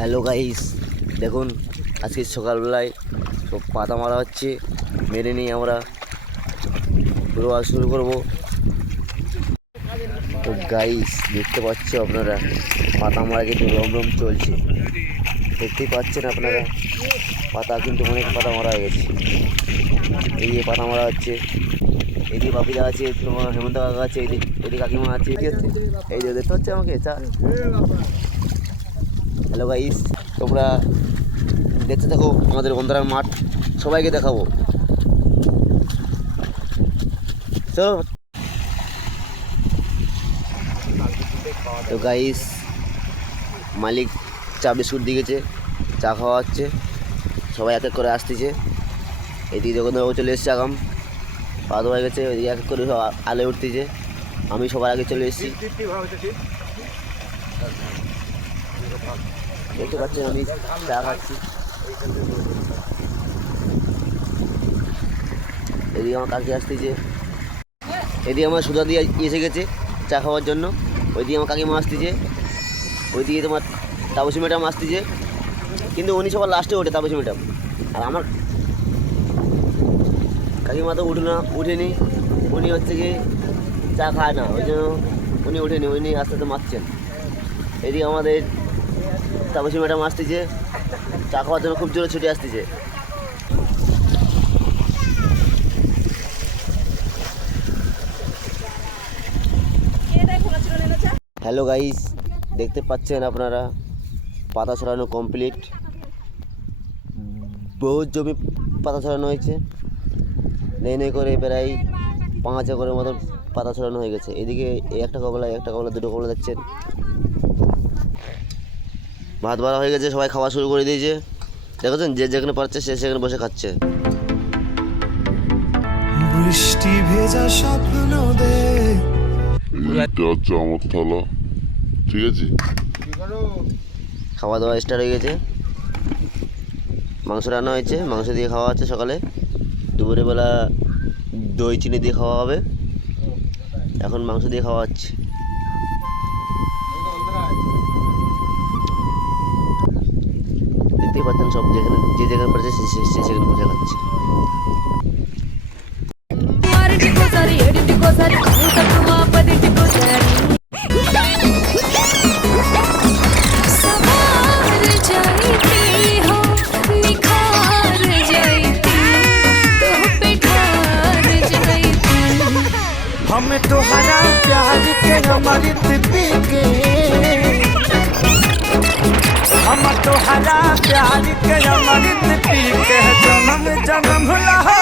Hello guys, দেখুন আজকে সকালবেলায় তো পাতা মারা হচ্ছে। মেরে নিয়ে আমরা রোয়া শুরু করব। তো গাইস দেখতে পাচ্ছ আপনারা, পাতা মারা কিন্তু রমরম চলছে। দেখতেই পাচ্ছেন আপনারা, পাতা কিন্তু অনেক পাতা মারা হয়ে গেছে। এই যে পাতা মারা হচ্ছে, এদিকে বাপিদা আছে, তোমার হেমন্ত কাকা আছে, এদিকে কাকিমা আছে। এই যে দেখতে হচ্ছে আমাকে চা। হ্যালো গাইস, তোমরা দেখতে থাকো আমাদের বন্ধুরার মাঠ, সবাইকে দেখাবো। তো গাইস, মালিক চা বিস্কুট দিয়ে গেছে, চা খাওয়া হচ্ছে, সবাই এক এক করে আসতেছে। এদিকে যখন চলে এসছে আগাম পা ধোয়া গেছে, ওইদিকে এক এক করে সব আলে উঠতেছে। আমি সবার আগে চলে এসেছি। দেখতে পাচ্ছেন আমি চা খাচ্ছি। এদিকে আমার কাকি আসতেছে, এদিকে আমার সুধা দিয়ে এসে গেছে চা খাওয়ার জন্য। ওইদিকে আমার কাকিমা আসতেছে, ওইদিকে তোমার তাপসী ম্যাডাম আসতেছে, কিন্তু উনি সবার লাস্টে ওঠে তাপসী ম্যাডাম। আর আমার কাকিমা তো উঠেনি, উনি হচ্ছে কি চা খায় না, ওই জন্য উনি ওঠেনি, উনি আস্তে আস্তে মারছেন। এদিকে আমাদের তাপসী ম্যাডাম আসতেছে, চা খাওয়ার জন্য খুব জোরে ছুটে আসতেছে। হ্যালো গাইস, দেখতে পাচ্ছেন আপনারা, পাতা ছড়ানো কমপ্লিট। বহু জমি পাতা ছড়ানো হয়েছে, নেই করে প্রায় 5 একরের মতন পাতা ছড়ানো হয়ে গেছে। এদিকে একটা কমলা, দুটো কমলা দেখছেন। ভাত বাড়া হয়ে গেছে, সবাই খাওয়া শুরু করে দিয়েছে। দেখেছেন, যে যেখানে পারছে সে সেখানে বসে খাচ্ছে। বৃষ্টি ভেজা স্বপ্ন দে, এটা হচ্ছে আমার থালা, ঠিক আছে। খাওয়া দাওয়া স্টার্ট হয়ে গেছে। মাংস রান্না হয়েছে, মাংস দিয়ে খাওয়া হচ্ছে সকালে। দুপুরে বেলা দই চিনি দিয়ে খাওয়া হবে, এখন মাংস দিয়ে খাওয়া হচ্ছে। দেখতেই পাচ্ছেন, সব যে যেখানে পারছে সে সেখানে বসে খাচ্ছে। हमें तो हरा प्यार के हमारी पी के, हम तो हरा प्यार के हमारी पी के, जन्म जन्म लहा